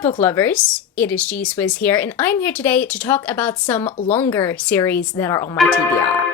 up, book lovers? It is G-Swizz here, and I'm here today to talk about some longer series that are on my TBR.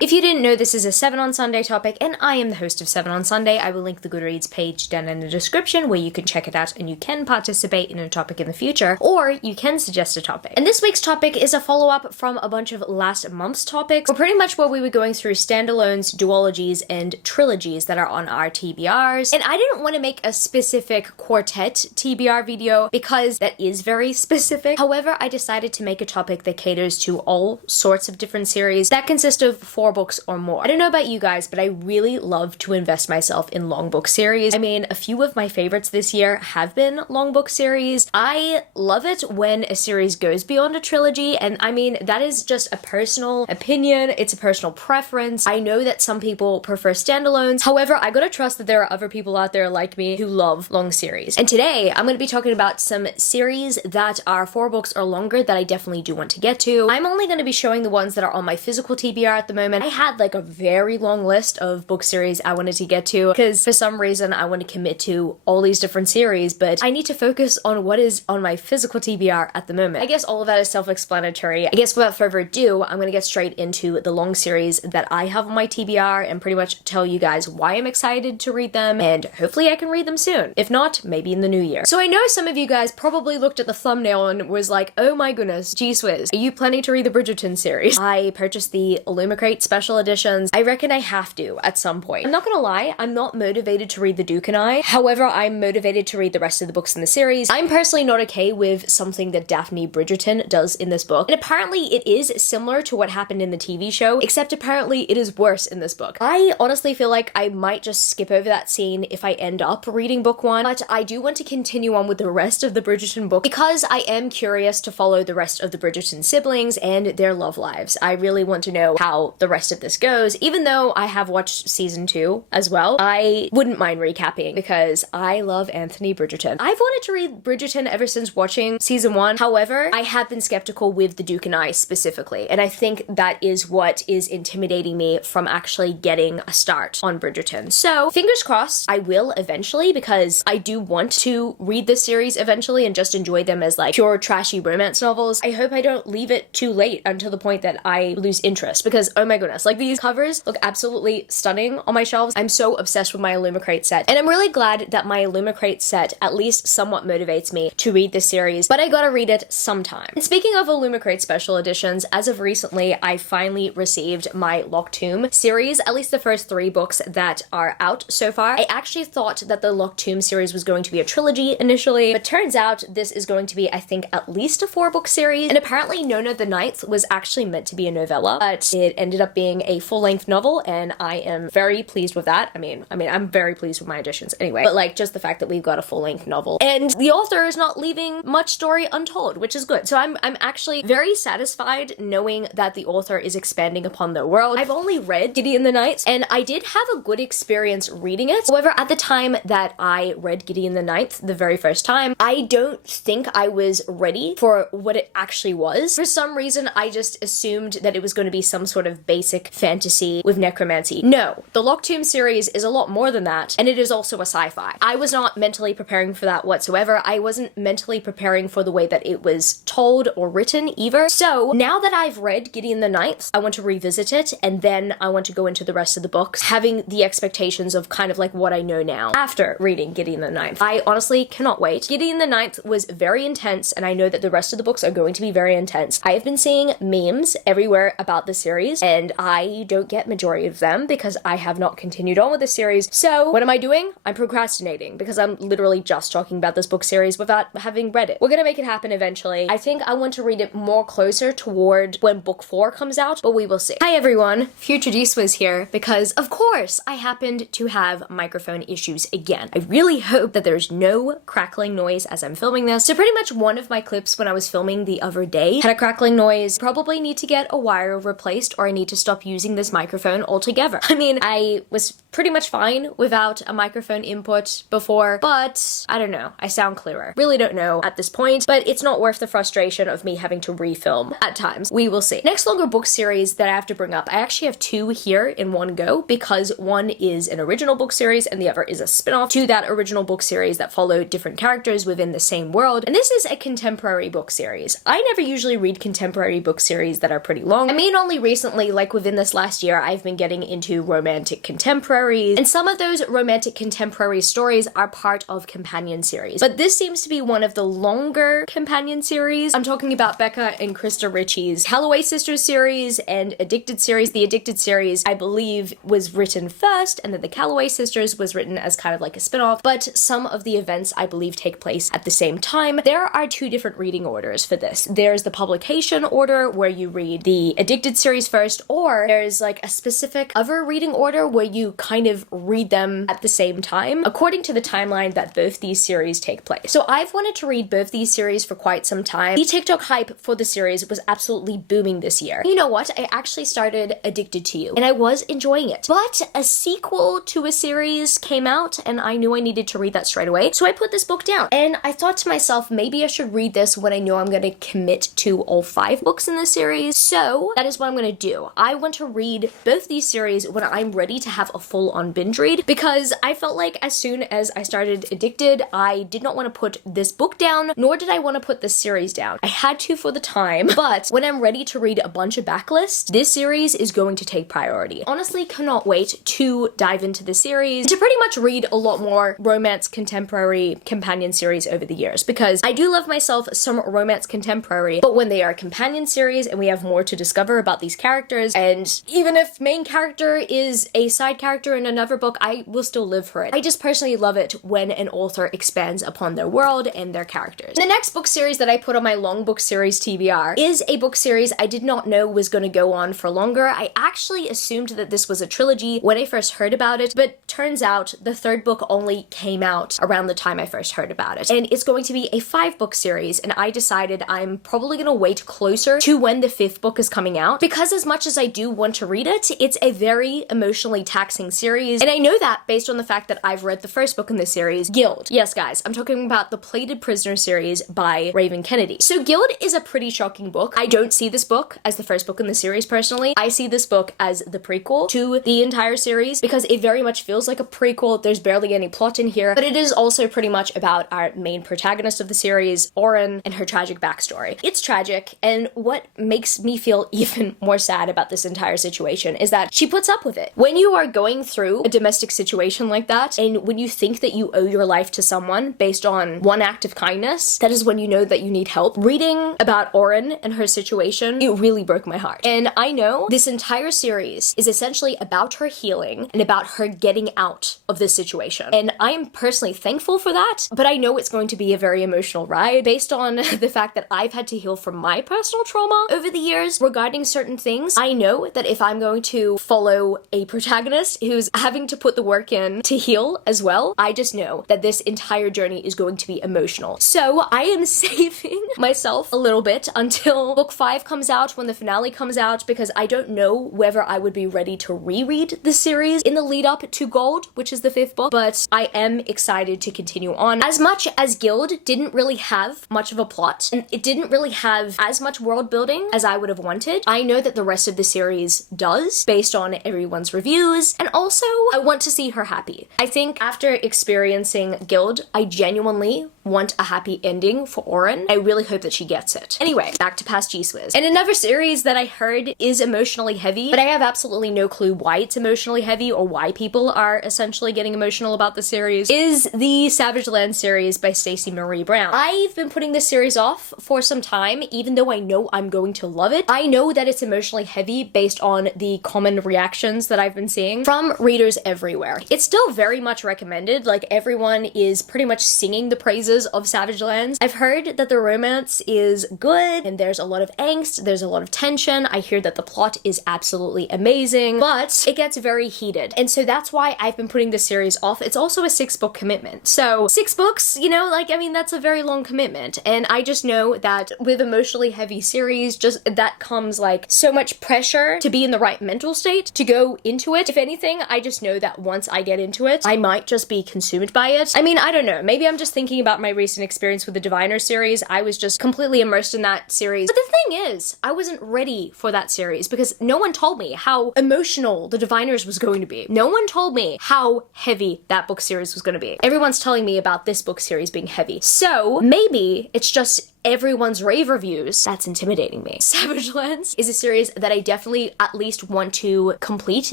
If you didn't know, this is a 7 on Sunday topic, and I am the host of 7 on Sunday. I will link the Goodreads page down in the description where you can check it out and you can participate in a topic in the future, or you can suggest a topic. And this week's topic is a follow-up from a bunch of last month's topics, pretty much where we were going through standalones, duologies, and trilogies that are on our TBRs. And I didn't want to make a specific quartet TBR video because that is very specific. However, I decided to make a topic that caters to all sorts of different series that consist of 4 books or more. I don't know about you guys, but I really love to invest myself in long book series. I mean, a few of my favorites this year have been long book series. I love it when a series goes beyond a trilogy, and I mean, that is just a personal opinion. It's a personal preference. I know that some people prefer standalones. However, I gotta trust that there are other people out there like me who love long series. And today, I'm gonna be talking about some series that are 4 books or longer that I definitely do want to get to. I'm only gonna be showing the ones that are on my physical TBR at the moment. I had like a very long list of book series I wanted to get to because for some reason I want to commit to all these different series, but I need to focus on what is on my physical TBR at the moment. I guess all of that is self-explanatory. I guess without further ado, I'm going to get straight into the long series that I have on my TBR and pretty much tell you guys why I'm excited to read them, and hopefully I can read them soon. If not, maybe in the new year. So I know some of you guys probably looked at the thumbnail and was like, oh my goodness, G-Swizz, are you planning to read the Bridgerton series? I purchased the Illumicrate special editions. I reckon I have to at some point. I'm not gonna lie, I'm not motivated to read The Duke and I. However, I'm motivated to read the rest of the books in the series. I'm personally not okay with something that Daphne Bridgerton does in this book. And apparently it is similar to what happened in the TV show, except apparently it is worse in this book. I honestly feel like I might just skip over that scene if I end up reading book 1, but I do want to continue on with the rest of the Bridgerton book because I am curious to follow the rest of the Bridgerton siblings and their love lives. I really want to know how the rest of this goes. Even though I have watched season 2 as well, I wouldn't mind recapping because I love Anthony Bridgerton. I've wanted to read Bridgerton ever since watching season 1. However, I have been skeptical with The Duke and I specifically, and I think that is what is intimidating me from actually getting a start on Bridgerton. So fingers crossed I will eventually, because I do want to read this series eventually and just enjoy them as like pure trashy romance novels. I hope I don't leave it too late until the point that I lose interest, because oh my goodness, like these covers look absolutely stunning on my shelves. I'm so obsessed with my Illumicrate set, and I'm really glad that my Illumicrate set at least somewhat motivates me to read this series, but I gotta read it sometime. And speaking of Illumicrate special editions, as of recently, I finally received my Locked Tomb series, at least the first 3 books that are out so far. I actually thought that the Locked Tomb series was going to be a trilogy initially, but turns out this is going to be, I think, at least a 4-book series, and apparently Nona the Ninth was actually meant to be a novella, but it ended up being a full-length novel, and I am very pleased with that. I mean, I'm very pleased with my additions anyway, but like just the fact that we've got a full-length novel and the author is not leaving much story untold, which is good. So I'm actually very satisfied knowing that the author is expanding upon their world. I've only read Gideon the Ninth, and I did have a good experience reading it. However, at the time that I read Gideon the Ninth the very first time, I don't think I was ready for what it actually was. For some reason, I just assumed that it was going to be some sort of basic fantasy with necromancy. No, the Locked Tomb series is a lot more than that, and it is also a sci-fi. I was not mentally preparing for that whatsoever. I wasn't mentally preparing for the way that it was told or written either. So now that I've read Gideon the Ninth, I want to revisit it, and then I want to go into the rest of the books, having the expectations of kind of like what I know now after reading Gideon the Ninth. I honestly cannot wait. Gideon the Ninth was very intense, and I know that the rest of the books are going to be very intense. I have been seeing memes everywhere about the series, and I don't get majority of them because I have not continued on with the series. So what am I doing? I'm procrastinating because I'm literally just talking about this book series without having read it. We're gonna make it happen eventually. I think I want to read it more closer toward when book 4 comes out, but we will see. Hi everyone, Future G-Swizz here, because of course I happened to have microphone issues again. I really hope that there's no crackling noise as I'm filming this. So pretty much one of my clips when I was filming the other day had a crackling noise. Probably need to get a wire replaced, or I need to stop using this microphone altogether. I mean, I was pretty much fine without a microphone input before, but I don't know. I sound clearer. Really don't know at this point, but it's not worth the frustration of me having to refilm at times. We will see. Next longer book series that I have to bring up, I actually have two here in one go because one is an original book series and the other is a spin-off to that original book series that follow different characters within the same world. And this is a contemporary book series. I never usually read contemporary book series that are pretty long. I mean, only recently, like within this last year, I've been getting into romantic contemporaries, and some of those romantic contemporary stories are part of companion series. But this seems to be one of the longer companion series. I'm talking about Becca and Krista Ritchie's Calloway Sisters series and Addicted series. The Addicted series, I believe, was written first, and then the Calloway Sisters was written as kind of like a spin-off, but some of the events, I believe, take place at the same time. There are two different reading orders for this. There's the publication order where you read the Addicted series first, or there's like a specific other reading order where you kind of read them at the same time, according to the timeline that both these series take place. So I've wanted to read both these series for quite some time. The TikTok hype for the series was absolutely booming this year. You know what? I actually started Addicted to You, and I was enjoying it. But a sequel to a series came out, and I knew I needed to read that straight away, so I put this book down. And I thought to myself, maybe I should read this when I know I'm going to commit to all 5 books in this series. So that is what I'm going to do. I want to read both these series when I'm ready to have a full-on binge read, because I felt like as soon as I started Addicted, I did not want to put this book down, nor did I want to put this series down. I had to for the time, but when I'm ready to read a bunch of backlists, this series is going to take priority. Honestly, cannot wait to dive into the series, to pretty much read a lot more romance contemporary companion series over the years, because I do love myself some romance contemporary, but when they are companion series and we have more to discover about these characters, and even if main character is a side character in another book, I will still live for it. I just personally love it when an author expands upon their world and their characters. The next book series that I put on my long book series TBR is a book series I did not know was going to go on for longer. I actually assumed that this was a trilogy when I first heard about it, but turns out the 3rd book only came out around the time I first heard about it. And it's going to be a 5-book series, and I decided I'm probably going to wait closer to when the 5th book is coming out, because as much as I do want to read it, it's a very emotionally taxing series, and I know that based on the fact that I've read the 1st book in the series, Guild. Yes, guys, I'm talking about the Plated Prisoner series by Raven Kennedy. So Guild is a pretty shocking book. I don't see this book as the 1st book in the series personally. I see this book as the prequel to the entire series, because it very much feels like a prequel. There's barely any plot in here, but it is also pretty much about our main protagonist of the series, Oren, and her tragic backstory. It's tragic, and what makes me feel even more sad about this entire situation is that she puts up with it. When you are going through a domestic situation like that, and when you think that you owe your life to someone based on one act of kindness, that is when you know that you need help. Reading about Oren and her situation, it really broke my heart. And I know this entire series is essentially about her healing and about her getting out of this situation. And I am personally thankful for that, but I know it's going to be a very emotional ride based on the fact that I've had to heal from my personal trauma over the years regarding certain things. I know that if I'm going to follow a protagonist who's having to put the work in to heal as well, I just know that this entire journey is going to be emotional. So I am saving myself a little bit until book 5 comes out, when the finale comes out, because I don't know whether I would be ready to reread the series in the lead up to Gold, which is the 5th book, but I am excited to continue on. As much as Guild didn't really have much of a plot, and it didn't really have as much world building as I would have wanted, I know that the rest of the series does, based on everyone's reviews, and also I want to see her happy. I think after experiencing Guild, I genuinely want a happy ending for Oren. I really hope that she gets it. Anyway, back to Past G-Swizz. And another series that I heard is emotionally heavy, but I have absolutely no clue why it's emotionally heavy or why people are essentially getting emotional about the series, is the Savage Land series by Stacey Marie Brown. I've been putting this series off for some time, even though I know I'm going to love it. I know that it's emotionally heavy based on the common reactions that I've been seeing from readers everywhere. It's still very much recommended. Like, everyone is pretty much singing the praises of Savage Lands. I've heard that the romance is good and there's a lot of angst, there's a lot of tension. I hear that the plot is absolutely amazing, but it gets very heated. And so that's why I've been putting this series off. It's also a 6-book commitment. So 6 books, you know, like, I mean, that's a very long commitment. And I just know that with emotionally heavy series, just that comes like so much pressure pressure to be in the right mental state to go into it. If anything, I just know that once I get into it, I might just be consumed by it. I mean, I don't know. Maybe I'm just thinking about my recent experience with the Diviner series. I was just completely immersed in that series. But the thing is, I wasn't ready for that series because no one told me how emotional the Diviners was going to be. No one told me how heavy that book series was going to be. Everyone's telling me about this book series being heavy. So maybe it's just everyone's rave reviews that's intimidating me. Savage Lands is a series that I definitely at least want to complete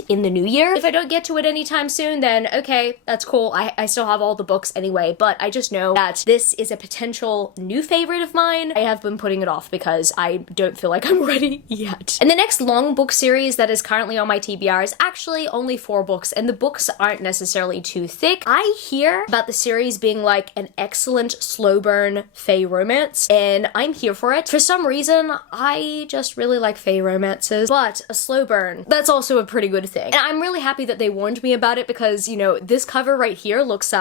in the new year. If I don't get to it anytime soon, then okay, that's cool. I still have all the books anyway, but I just know that this is a potential new favorite of mine. I have been putting it off because I don't feel like I'm ready yet. And the next long book series that is currently on my TBR is actually only 4 books, and the books aren't necessarily too thick. I hear about the series being like an excellent slow burn fae romance, and I'm here for it. For some reason, I just really like fae romances, but a slow burn, that's also a pretty good thing. And I'm really happy that they warned me about it because, you know, this cover right here looks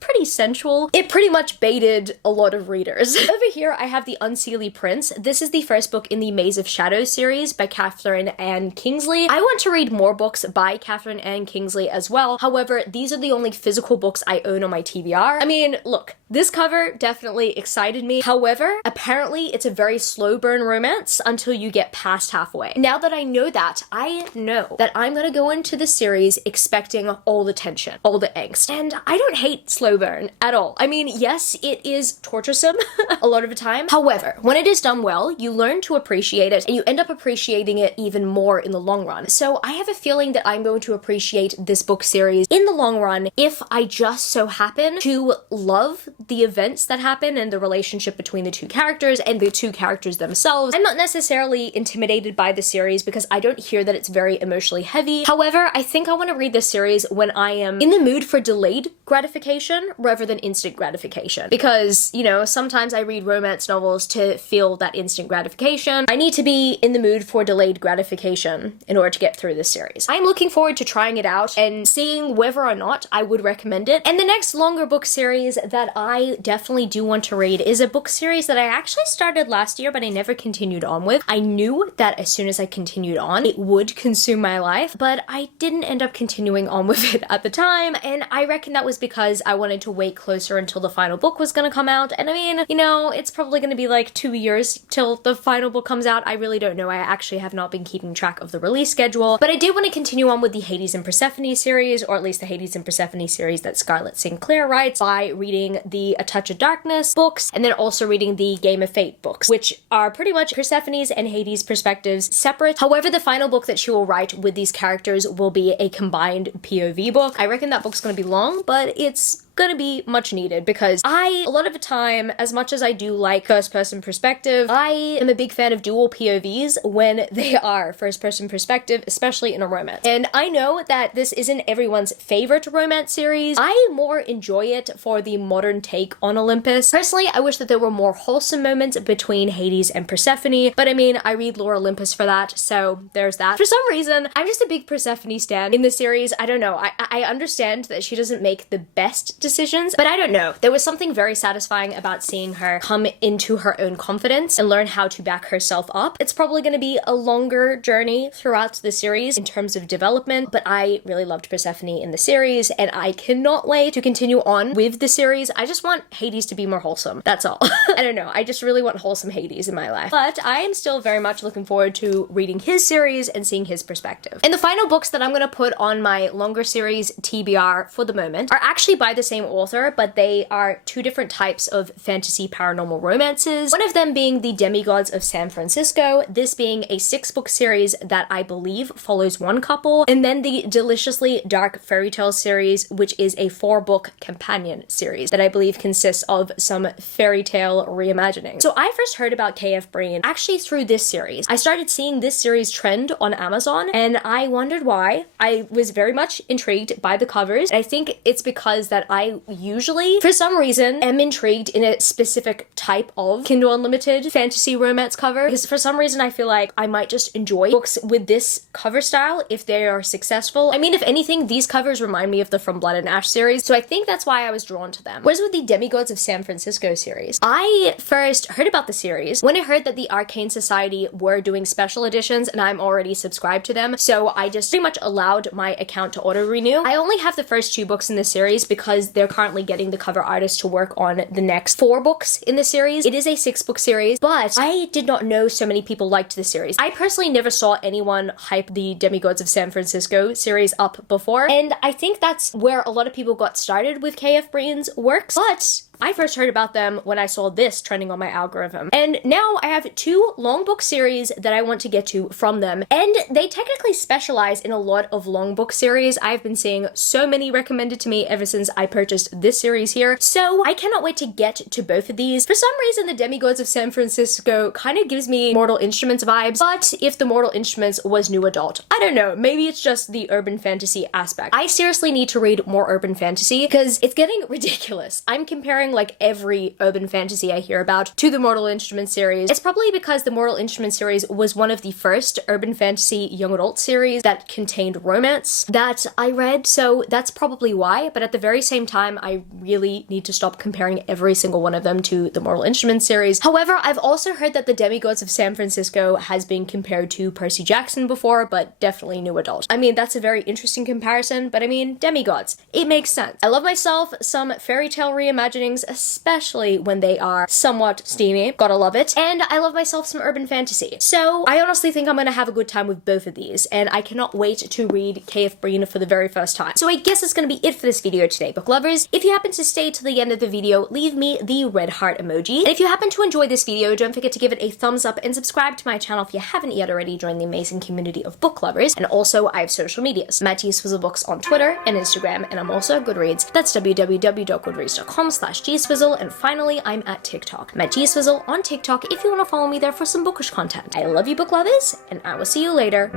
pretty sensual. It pretty much baited a lot of readers. Over here, I have The Unseelie Prince. This is the first book in the Maze of Shadows series by Catherine Ann Kingsley. I want to read more books by Catherine Ann Kingsley as well. However, these are the only physical books I own on my TBR. I mean, look, this cover definitely excited me. However, apparently it's a very slow burn romance until you get past halfway. Now that I know that, I know that I'm gonna go into the series expecting all the tension, all the angst. And I don't hate slow burn at all. I mean, yes, it is torturesome a lot of the time. However, when it is done well, you learn to appreciate it and you end up appreciating it even more in the long run. So I have a feeling that I'm going to appreciate this book series in the long run if I just so happen to love the events that happen and the relationship between the two characters and the two characters themselves. I'm not necessarily intimidated by the series because I don't hear that it's very emotionally heavy. However, I think I want to read this series when I am in the mood for delayed gratification rather than instant gratification. Because, you know, sometimes I read romance novels to feel that instant gratification. I need to be in the mood for delayed gratification in order to get through this series. I'm looking forward to trying it out and seeing whether or not I would recommend it. And the next longer book series that I definitely do want to read is a book series that I actually started last year, but I never continued on with. I knew that as soon as I continued on, it would consume my life, but I didn't end up continuing on with it at the time, and I reckon that was because I wanted to wait closer until the final book was gonna come out, and I mean, you know, it's probably gonna be like 2 years till the final book comes out. I really don't know. I actually have not been keeping track of the release schedule, but I did want to continue on with the Hades and Persephone series, or at least the Hades and Persephone series that Scarlett Sinclair writes, by reading the A Touch of Darkness books, and then also reading the Game of Fate books, which are pretty much Persephone's and Hades' perspectives separate. However, the final book that she will write with these characters will be a combined POV book. I reckon that book's gonna be long, but it's gonna be much needed because a lot of the time, as much as I do like first-person perspective, I am a big fan of dual POVs when they are first-person perspective, especially in a romance. And I know that this isn't everyone's favorite romance series. I more enjoy it for the modern take on Olympus. Personally, I wish that there were more wholesome moments between Hades and Persephone, but I mean, I read Lore Olympus for that, so there's that. For some reason, I'm just a big Persephone stan in the series. I don't know. I understand that she doesn't make the best decisions, but I don't know. There was something very satisfying about seeing her come into her own confidence and learn how to back herself up. It's probably going to be a longer journey throughout the series in terms of development, but I really loved Persephone in the series, and I cannot wait to continue on with the series. I just want Hades to be more wholesome. That's all. I don't know. I just really want wholesome Hades in my life. But I am still very much looking forward to reading his series and seeing his perspective. And the final books that I'm going to put on my longer series TBR for the moment are actually by the same author, but they are 2 different types of fantasy paranormal romances. One of them being the Demigods of San Francisco, this being a 6-book series that I believe follows one couple, and then the Deliciously Dark Fairy Tale series, which is a 4-book companion series that I believe consists of some fairy tale reimagining. So I first heard about KF Breen actually through this series. I started seeing this series trend on Amazon, and I wondered why. I was very much intrigued by the covers. I think it's because that I I usually, for some reason, am intrigued in a specific type of Kindle Unlimited fantasy romance cover, because for some reason I feel like I might just enjoy books with this cover style if they are successful. I mean, if anything, these covers remind me of the From Blood and Ash series, so I think that's why I was drawn to them. Whereas with the Demigods of San Francisco series, I first heard about the series when I heard that the Arcane Society were doing special editions, and I'm already subscribed to them, so I just pretty much allowed my account to auto-renew. I only have the first 2 books in the series because they're currently getting the cover artist to work on the next 4 books in the series. It is a 6-book series, but I did not know so many people liked the series. I personally never saw anyone hype the Demigods of San Francisco series up before, and I think that's where a lot of people got started with KF Breen's works, but I first heard about them when I saw this trending on my algorithm. And now I have 2 long book series that I want to get to from them, and they technically specialize in a lot of long book series. I've been seeing so many recommended to me ever since I purchased this series here, so I cannot wait to get to both of these. For some reason, the Demigods of San Francisco kind of gives me Mortal Instruments vibes, but if the Mortal Instruments was new adult, I don't know, maybe it's just the urban fantasy aspect. I seriously need to read more urban fantasy because it's getting ridiculous. I'm comparing like every urban fantasy I hear about to the Mortal Instruments series. It's probably because the Mortal Instruments series was one of the first urban fantasy young adult series that contained romance that I read, so that's probably why, but at the very same time, I really need to stop comparing every single one of them to the Mortal Instruments series. However, I've also heard that the Demigods of San Francisco has been compared to Percy Jackson before, but definitely new adult. I mean, that's a very interesting comparison, but I mean, demigods. It makes sense. I love myself some fairy tale reimaginings, especially when they are somewhat steamy. Gotta love it. And I love myself some urban fantasy. So I honestly think I'm gonna have a good time with both of these, and I cannot wait to read KF Breen for the very first time. So I guess it's gonna be it for this video today, book lovers. If you happen to stay to the end of the video, leave me the red heart emoji. And if you happen to enjoy this video, don't forget to give it a thumbs up and subscribe to my channel if you haven't yet already. Join the amazing community of book lovers. And also, I have social medias. I'm at gswizzlebooks on Twitter and Instagram, and I'm also at Goodreads. That's www.goodreads.com/gswizzle. And finally, I'm at TikTok. I'm at gswizzle on TikTok if you want to follow me there for some bookish content. I love you, book lovers, and I will see you later.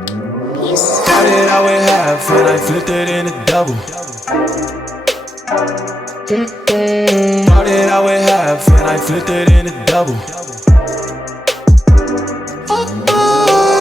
Peace. How did I weigh half and I flipped it in a double? How did I weigh half and I flipped it in a double?